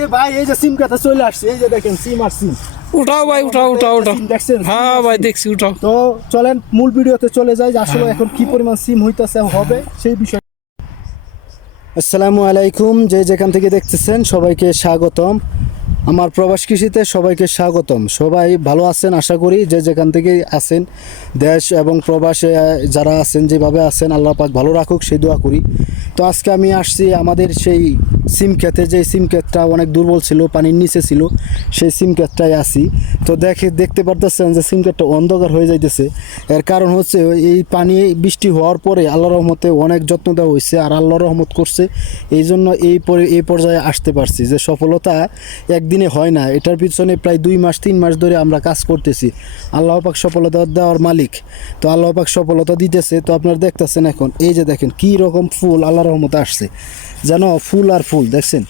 রে ভাই এই যে সিম কাটা চলে আসছে এই যে দেখেন সিম আর সিম উঠাও ভাই উঠাও উঠাও উঠাও। দেখছেন? হ্যাঁ ভাই দেখছি উঠাও। তো চলেন মূল ভিডিওতে চলে যাই আসলে এখন কি পরিমাণ সিম হইতাছে হবে সেই বিষয়। আসসালামু আলাইকুম যে যেখান থেকে দেখতেছেন সবাইকে স্বাগতম। আমার প্রবাস কৃষিতে সবাইকে স্বাগতম। সবাই ভালো আছেন আশা করি যে যেখান থেকে আছেন দেশ এবং প্রবাসে যারা আছেন যেভাবে আছেন আল্লাহ পাক ভালো রাখুক সেই দোয়া করি। তো আজকে আমি আসছি আমাদের সেই সিম ক্ষেতে যে সিম ক্ষেতটা অনেক দুর্বল ছিল, পানির নিচে ছিল, সেই সিম ক্ষেতটায় আসি তো দেখে, দেখতে পারতেছেন যে সিম ক্ষেতটা অন্ধকার হয়ে যাইতেছে। এর কারণ হচ্ছে এই পানি বৃষ্টি হওয়ার পরে আল্লাহ রহমতে অনেক যত্ন দেওয়া হয়েছে আর আল্লাহ রহমত করছে। এই জন্য এই এই পর্যায়ে আসতে পারছি যে সফলতা একদিনে হয় না। এটার পিছনে প্রায় দুই মাস, তিন মাস ধরে আমরা কাজ করতেছি। আল্লাহ পাক সফলতা দেওয়ার মালিক। তো আল্লাহ পাক সফলতা দিতেছে। তো আপনারা দেখতেছেন এখন, এই যে দেখেন কি রকম ফুল আল্লাহ রহমতে আসছে। যেন ফুল আর ফুল দেখছেন?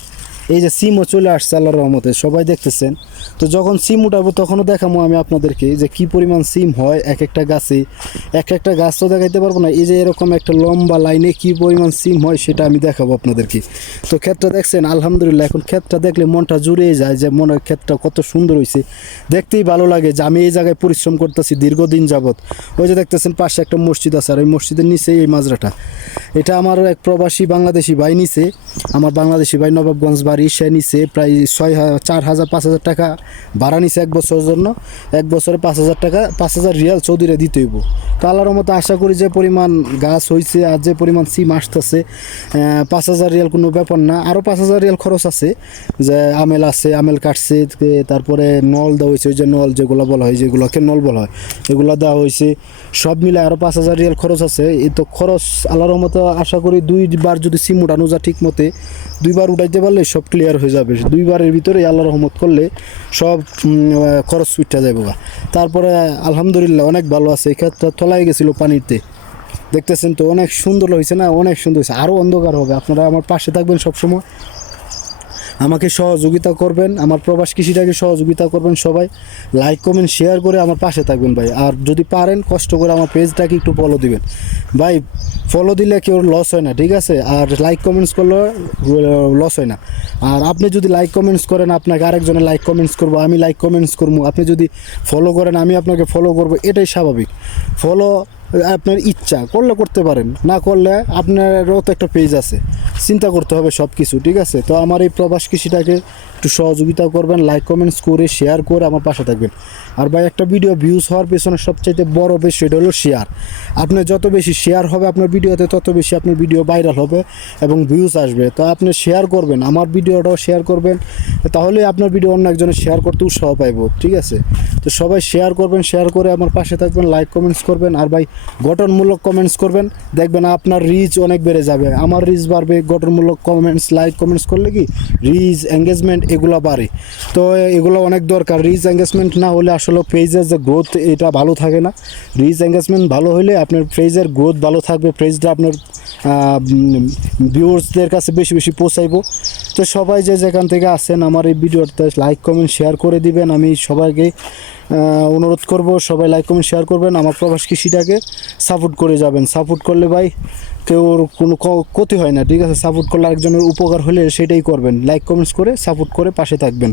এই যে সিমও চলে আসছে আল্লাহর রহমতে, সবাই দেখতেছেন। তো যখন সিম উঠাবো, তখনও দেখাবো আমি আপনাদেরকে যে কি পরিমাণ সিম হয় এক একটা গাছে। এক একটা গাছ তো দেখাইতে পারব না, এই যে এরকম একটা লম্বা লাইনে কি পরিমাণ সিম হয় সেটা আমি দেখাবো আপনাদেরকে। তো ক্ষেতটা দেখছেন, আলহামদুলিল্লাহ, এখন ক্ষেতটা দেখলে মনটা জুড়িয়ে যায় যে মনের ক্ষেতটা কত সুন্দর হয়েছে দেখতেই ভালো লাগে যে আমি এই জায়গায় পরিশ্রম করতেছি দীর্ঘদিন যাবত ওই যে দেখতেছেন, পাশে একটা মসজিদ আছে, আর ওই মসজিদের নিচেই এই মাজরাটা। এটা আমার এক প্রবাসী বাংলাদেশি ভাই নিচে আমার বাংলাদেশি ভাই নবাবগঞ্জ বাড়ি। সে নিচে প্রায় ছয় চার হাজার, পাঁচ হাজার টাকা ভাড়া নিছে এক বছরের জন্য। এক বছরে পাঁচ হাজার টাকা, পাঁচ হাজার রিয়াল চৌধুরী দিতে হইব। তো মতো আশা করি যে পরিমাণ গাছ হয়েছে আর যে পরিমাণ সিম আসতেছে পাঁচ হাজার রিয়াল কোনো ব্যাপার না। আরও পাঁচ হাজার রিয়াল খরচ আছে, যে আমেল আছে, আমেল কাটছে তারপরে নল দেওয়া হয়েছে ওই যে নল যেগুলো বলা হয়, যেগুলোকে নল বলা হয়, এগুলো দেওয়া হয়েছে সব মিলে আরও পাঁচ হাজার রিয়াল খরচ আছে। এই তো খরচ, আল্লাহর মতো আশা করি দুইবার যদি সিম উঠানো যায় ঠিক মতে দুইবার উঠাইতে পারলে সব ক্লিয়ার হয়ে যাবে। দুইবারের ভিতরে আল্লাহ রহমত করলে সব খরচ সুইটটা যাবে গা। তারপরে, আলহামদুলিল্লাহ, অনেক ভালো আছে। এই ক্ষেত্রে তলায় গেছিল পানিতে। দেখতেছেন তো, অনেক সুন্দর হয়েছে না? অনেক সুন্দর হয়েছে আরও অন্ধকার হবে। আপনারা আমার পাশে থাকবেন সবসময়। আমাকে সহযোগিতা করবেন, আমার প্রবাস কৃষিটাকে সহযোগিতা করবেন সবাই। লাইক কমেন্ট শেয়ার করে আমার পাশে থাকবেন ভাই। আর যদি পারেন, কষ্ট করে আমার পেজটাকে একটু ফলো দিবেন। ভাই ফলো দিলে কেউ লস হয় না, ঠিক আছে? আর লাইক কমেন্টস করলে লস হয় না। আর আপনি যদি লাইক কমেন্টস করেন, আপনাকে আরেকজনে লাইক কমেন্টস করব, আমি লাইক কমেন্টস করব। আপনি যদি ফলো করেন, আমি আপনাকে ফলো করব, এটাই স্বাভাবিক। ফলো আপনার ইচ্ছা, করলে করতে পারেন। না করলে আপনারও তো একটা পেজ আছে। চিন্তা করতে হবে সব কিছু ঠিক আছে? তো আমার এই প্রবাস কৃষিটাকে একটু সহযোগিতা করবেন লাইক কমেন্টস করে শেয়ার করে আমার পাশে থাকবেন। আর ভাই, একটা ভিডিও ভিউজ হওয়ার পেছনে সবচাইতে বড় বেশ সেটা হলো শেয়ার আপনার যত বেশি শেয়ার হবে আপনার ভিডিওতে তত বেশি আপনার ভিডিও ভাইরাল হবে এবং ভিউজ আসবে। তো আপনি শেয়ার করবেন, আমার ভিডিওটাও শেয়ার করবেন তাহলে আপনার ভিডিও অন্য একজনের শেয়ার করতে উৎসাহ পাইব, ঠিক আছে? তো সবাই শেয়ার করবেন শেয়ার করে আমার পাশে থাকবেন লাইক কমেন্টস করবেন। আর ভাই গঠনমূলক কমেন্টস করবেন। দেখবেন আপনার রিচ অনেক বেড়ে যাবে। আমার রিচ বাড়বে, গঠনমূলক কমেন্টস লাইক কমেন্টস করলে কি রিচ এঙ্গেজমেন্ট এগুলো বাড়ে। তো এগুলো অনেক দরকার। রিচ এঙ্গেজমেন্ট না হলে আসলে পেজের যে গ্রোথ এটা ভালো থাকে না। রিচ এঙ্গেজমেন্ট ভালো হলে আপনার পেজের গ্রোথ ভালো থাকবে। পেজটা আপনার ভিউয়ার্সদের কাছে বেশি বেশি পৌঁছাইবো। তো সবাই যে যেখান থেকে আসেন আমার এই ভিডিওতে লাইক কমেন্ট শেয়ার করে দিবেন। আমি সবাইকে অনুরোধ করব, সবাই লাইক কমেন্ট শেয়ার করবেন। আমার প্রবাস কৃষিটাকে সাপোর্ট করে যাবেন। সাপোর্ট করলে ভাই কেউ কোনো ক্ষতি হয় না, ঠিক আছে? সাপোর্ট করলে আরেকজনের উপকার হলে সেটাই করবেন। লাইক কমেন্টস করে সাপোর্ট করে পাশে থাকবেন।